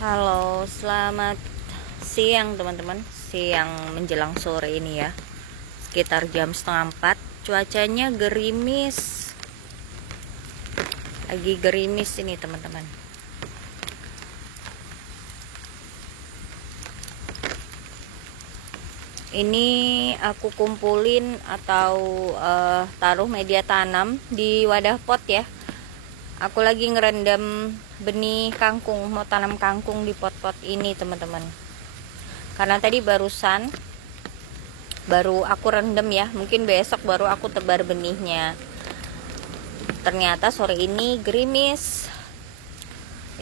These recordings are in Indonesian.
Halo, selamat siang teman-teman. Siang menjelang sore ini ya. Sekitar jam setengah 4. Cuacanya gerimis. Lagi gerimis ini teman-teman. Ini aku kumpulin atau taruh media tanam di wadah pot ya. Aku lagi ngerendam benih kangkung, mau tanam kangkung di pot-pot ini teman-teman. Karena tadi baru aku rendam ya, mungkin besok baru aku tebar benihnya. Ternyata sore ini gerimis.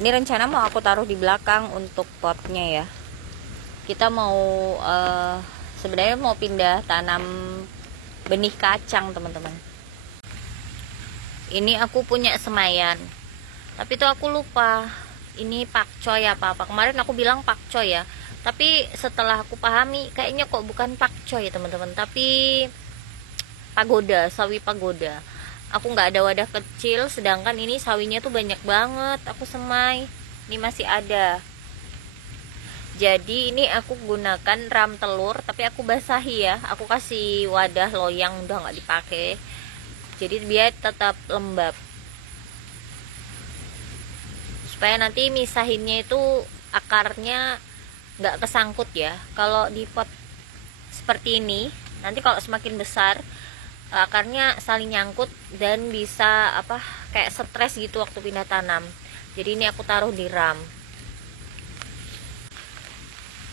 Ini rencana mau aku taruh di belakang untuk potnya ya. Kita mau sebenarnya mau pindah tanam benih kacang teman-teman. Ini aku punya semayan, tapi itu aku lupa ini pakcoy apa kemarin aku bilang pakcoy ya, tapi setelah aku pahami kayaknya kok bukan pakcoy ya teman-teman, tapi pagoda, sawi pagoda. Aku nggak ada wadah kecil, sedangkan ini sawinya tuh banyak banget aku semai. Ini masih ada, jadi ini aku gunakan ram telur, tapi aku basahi ya, aku kasih wadah loyang udah nggak dipakai, jadi biar tetap lembab, supaya nanti misahinnya itu akarnya nggak kesangkut ya. Kalau di pot seperti ini nanti kalau semakin besar akarnya saling nyangkut dan bisa kayak stres gitu waktu pindah tanam. Jadi ini aku taruh di ram.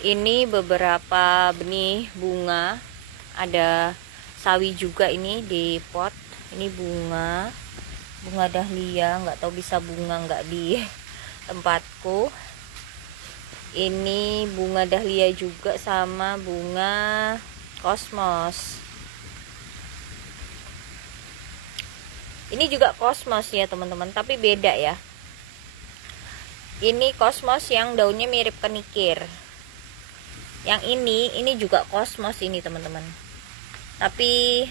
Ini beberapa benih bunga, ada sawi juga ini di pot. Ini bunga dahlia, nggak tahu bisa bunga nggak di tempatku. Ini bunga dahlia juga sama bunga kosmos. Ini juga kosmos ya teman-teman, tapi beda ya. Ini kosmos yang daunnya mirip kenikir. Yang ini juga kosmos ini teman-teman, tapi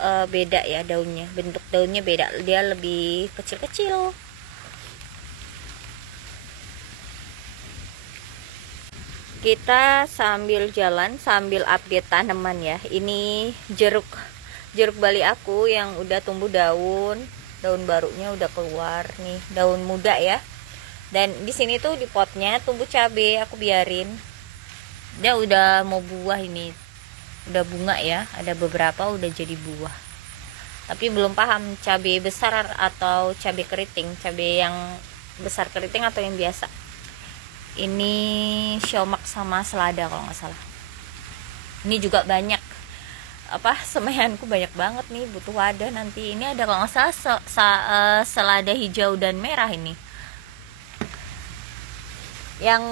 beda ya daunnya, bentuk daunnya beda, dia lebih kecil-kecil. Kita sambil jalan sambil update tanaman ya. Ini jeruk bali aku yang udah tumbuh daun barunya udah keluar nih, daun muda ya. Dan di sini tuh di potnya tumbuh cabai, aku biarin. Dia udah mau buah, ini udah bunga ya, ada beberapa udah jadi buah. Tapi belum paham cabai besar atau cabai keriting, cabai yang besar keriting atau yang biasa. Ini siomak sama selada kalau nggak salah. Ini juga banyak semaianku banyak banget nih, butuh wadah nanti. Ini ada kalau nggak salah selada hijau dan merah ini. Yang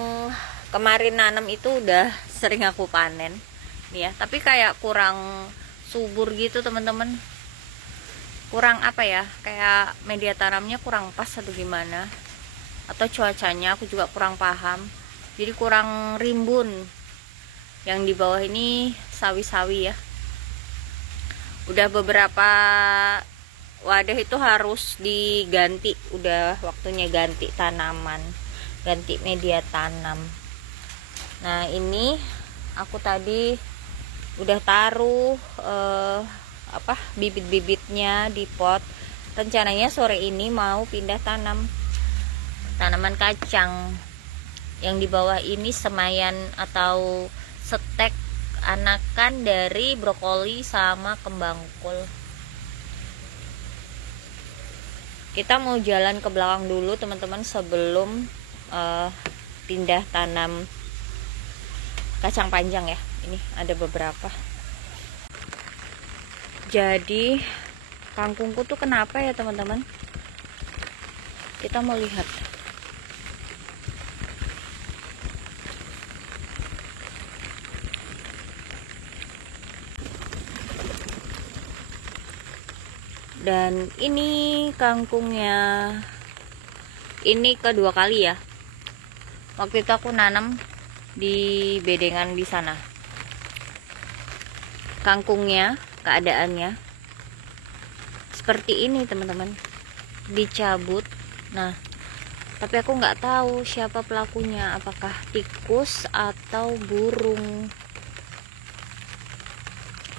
kemarin nanam itu udah sering aku panen nih ya, tapi kayak kurang subur gitu teman-teman. Kurang kayak media tanamnya kurang pas atau gimana, atau cuacanya aku juga kurang paham, jadi kurang rimbun. Yang di bawah ini sawi-sawi ya, udah beberapa wadah itu harus diganti, udah waktunya ganti tanaman, ganti media tanam. Nah ini aku tadi udah taruh bibit-bibitnya di pot. Rencananya sore ini mau pindah tanam tanaman kacang. Yang di bawah ini semayan atau setek anakan dari brokoli sama kembang kol. Kita mau jalan ke belakang dulu teman-teman sebelum pindah tanam kacang panjang ya. Ini ada beberapa. Jadi kangkungku tuh kenapa ya teman-teman, kita mau lihat. Dan ini kangkungnya, ini kedua kali ya. Waktu itu aku nanam di bedengan di sana. Kangkungnya keadaannya seperti ini teman-teman, dicabut. Nah tapi aku nggak tahu siapa pelakunya, apakah tikus atau burung.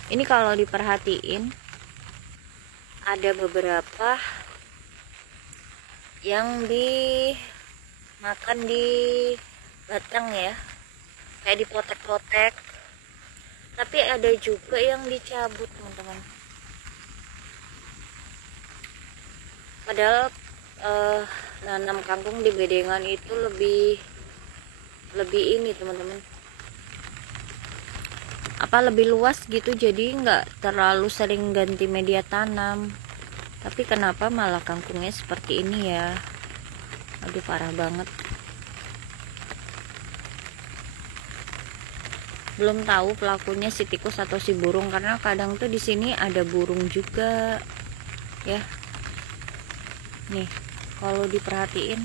Ini kalau diperhatiin ada beberapa yang dimakan di batang ya, kayak dipotek-potek, tapi ada juga yang dicabut teman-teman. Padahal nanam kangkung di bedengan itu lebih ini teman-teman, lebih luas gitu, jadi nggak terlalu sering ganti media tanam. Tapi kenapa malah kangkungnya seperti ini ya? Aduh, parah banget. Belum tahu pelakunya si tikus atau si burung, karena kadang tuh di sini ada burung juga ya. Nih, kalau diperhatiin,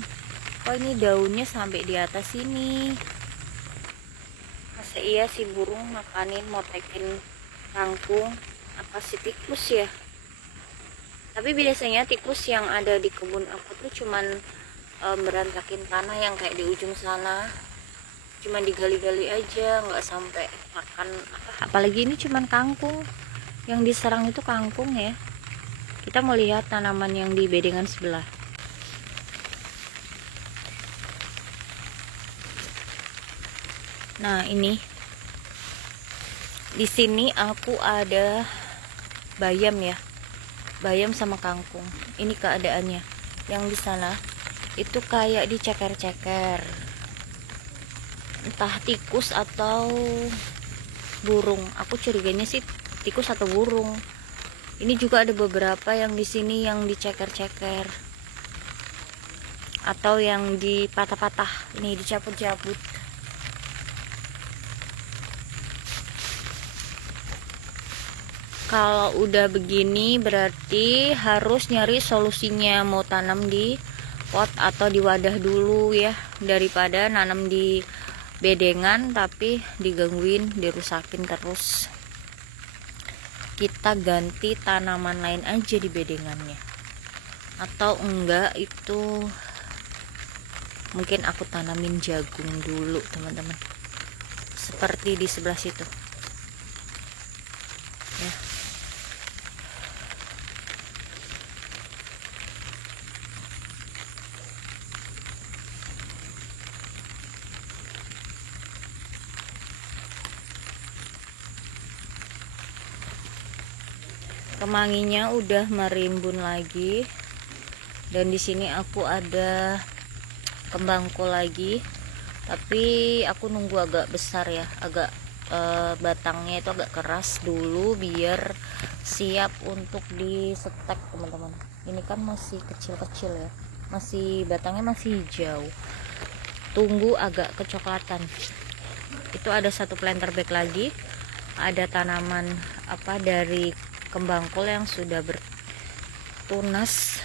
kok ini daunnya sampai di atas sini. Masa iya si burung makanin, motekin kangkung? Apa si tikus ya? Tapi biasanya tikus yang ada di kebun aku tuh cuman berantakin tanah yang kayak di ujung sana, cuman digali-gali aja, nggak sampai makan apalagi ini cuman kangkung. Yang diserang itu kangkung ya. Kita mau lihat tanaman yang di bedengan sebelah. Nah, ini di sini aku ada bayam ya, bayam sama kangkung. Ini keadaannya. Yang di sana itu kayak diceker-ceker, entah tikus atau burung. Aku curiganya sih tikus atau burung. Ini juga ada beberapa yang di sini yang diceker-ceker atau yang dipatah-patah, ini dicabut-cabut. Kalau udah begini berarti harus nyari solusinya, mau tanam di pot atau di wadah dulu ya, daripada nanam di bedengan tapi digangguin, dirusakin terus. Kita ganti tanaman lain aja di bedengannya, atau enggak itu mungkin aku tanamin jagung dulu teman-teman, seperti di sebelah situ ya. Kemanginya udah merimbun lagi, dan di sini aku ada kembangku lagi, tapi aku nunggu agak besar ya, agak batangnya itu agak keras dulu biar siap untuk disetek teman-teman. Ini kan masih kecil-kecil ya, masih batangnya masih hijau, tunggu agak kecoklatan. Itu ada satu planter bag lagi, ada tanaman dari kembang kol yang sudah bertunas.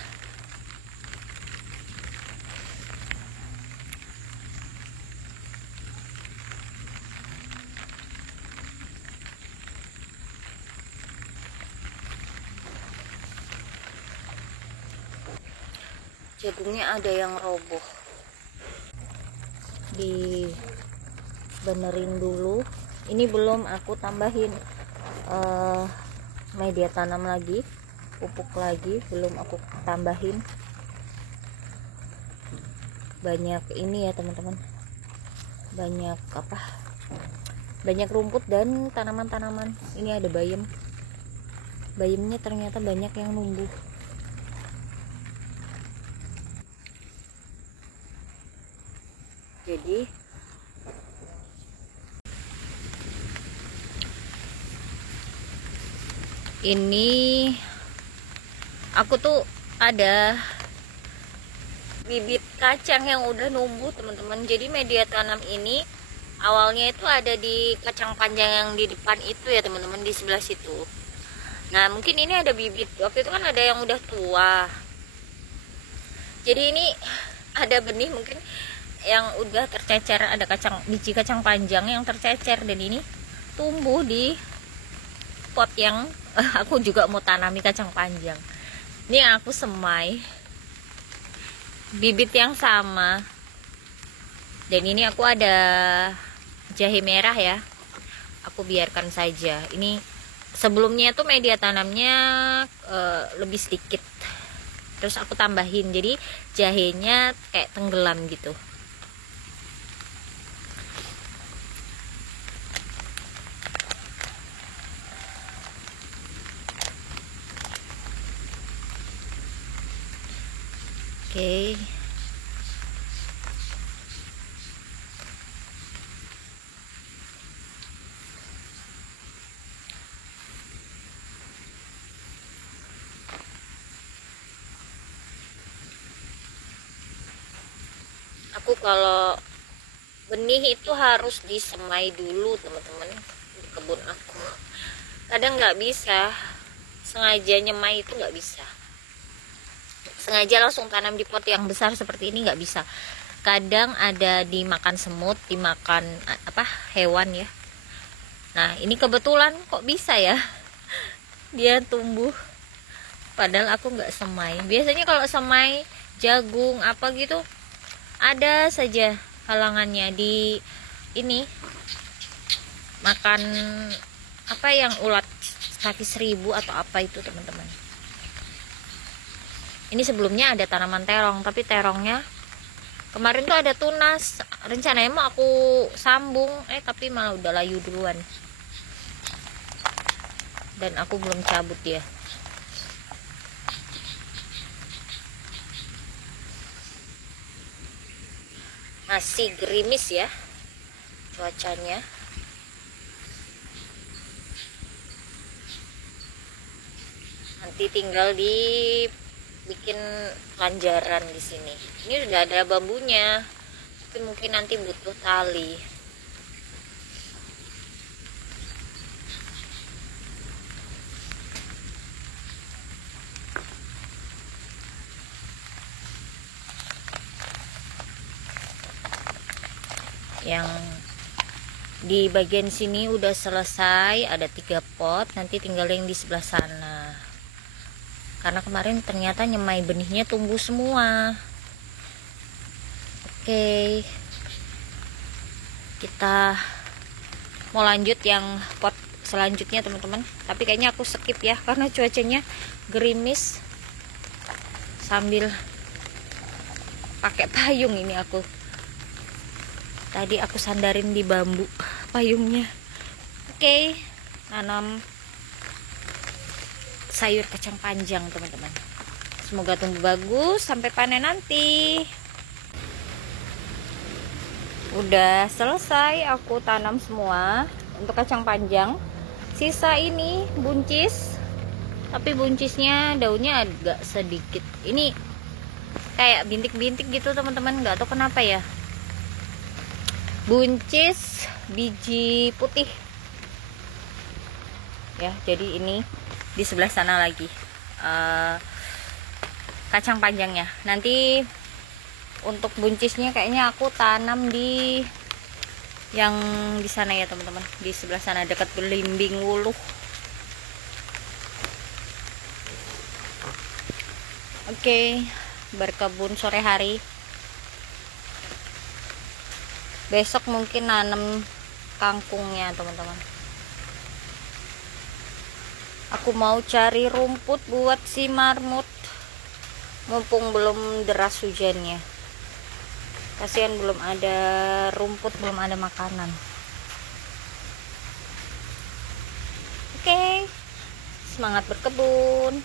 Jagungnya ada yang roboh, dibenerin dulu. Ini belum aku tambahin media tanam lagi, pupuk lagi belum aku tambahin. Banyak ini ya teman-teman, banyak banyak rumput dan tanaman-tanaman. Ini ada bayamnya ternyata banyak yang numbuh. Jadi ini aku tuh ada bibit kacang yang udah numbuh teman-teman. Jadi media tanam ini awalnya itu ada di kacang panjang yang di depan itu ya teman-teman, di sebelah situ. Nah, mungkin ini ada bibit, waktu itu kan ada yang udah tua, jadi ini ada benih mungkin yang udah tercecer, ada biji kacang panjang yang tercecer, dan ini tumbuh di pot yang aku juga mau tanami kacang panjang. Ini yang aku semai, bibit yang sama. Dan ini aku ada jahe merah ya, aku biarkan saja. Ini sebelumnya tuh media tanamnya lebih sedikit, terus aku tambahin, jadi jahenya kayak tenggelam gitu. Oke. Aku kalau benih itu harus disemai dulu teman-teman di kebun aku. Kadang nggak bisa sengaja nyemai, itu nggak bisa. Sengaja langsung tanam di pot yang besar seperti ini nggak bisa. Kadang ada dimakan semut, dimakan hewan ya. Nah ini kebetulan kok bisa ya dia tumbuh, padahal aku nggak semai. Biasanya kalau semai jagung apa gitu ada saja halangannya. Di ini makan yang ulat kaki seribu atau apa itu teman-teman. Ini sebelumnya ada tanaman terong, tapi terongnya kemarin tuh ada tunas. Rencananya mau aku sambung, tapi malah udah layu duluan. Dan aku belum cabut ya. Masih gerimis ya cuacanya. Nanti tinggal dibikin lanjaran di sini. Ini udah ada bambunya, tapi mungkin nanti butuh tali. Yang di bagian sini udah selesai, ada 3 pot, nanti tinggal yang di sebelah sana. Karena kemarin ternyata nyemai benihnya tumbuh semua. Oke, kita mau lanjut yang pot selanjutnya teman-teman. Tapi kayaknya aku skip ya, karena cuacanya gerimis. Sambil pakai payung ini aku. Tadi aku sandarin di bambu payungnya. Oke, nanam sayur kacang panjang teman-teman. Semoga tumbuh bagus sampai panen nanti. Udah selesai aku tanam semua untuk kacang panjang. Sisa ini buncis, tapi buncisnya daunnya agak sedikit. Ini kayak bintik-bintik gitu teman-teman, nggak tahu kenapa ya. Buncis biji putih ya. Jadi ini di sebelah sana lagi kacang panjangnya. Nanti untuk buncisnya kayaknya aku tanam di yang di sana ya teman-teman, di sebelah sana dekat Belimbing Wuluh. Oke, berkebun sore hari. Besok mungkin nanam kangkungnya teman-teman. Aku mau cari rumput buat si marmut, mumpung belum deras hujannya. Kasihan belum ada rumput, belum ada makanan. Oke, semangat berkebun.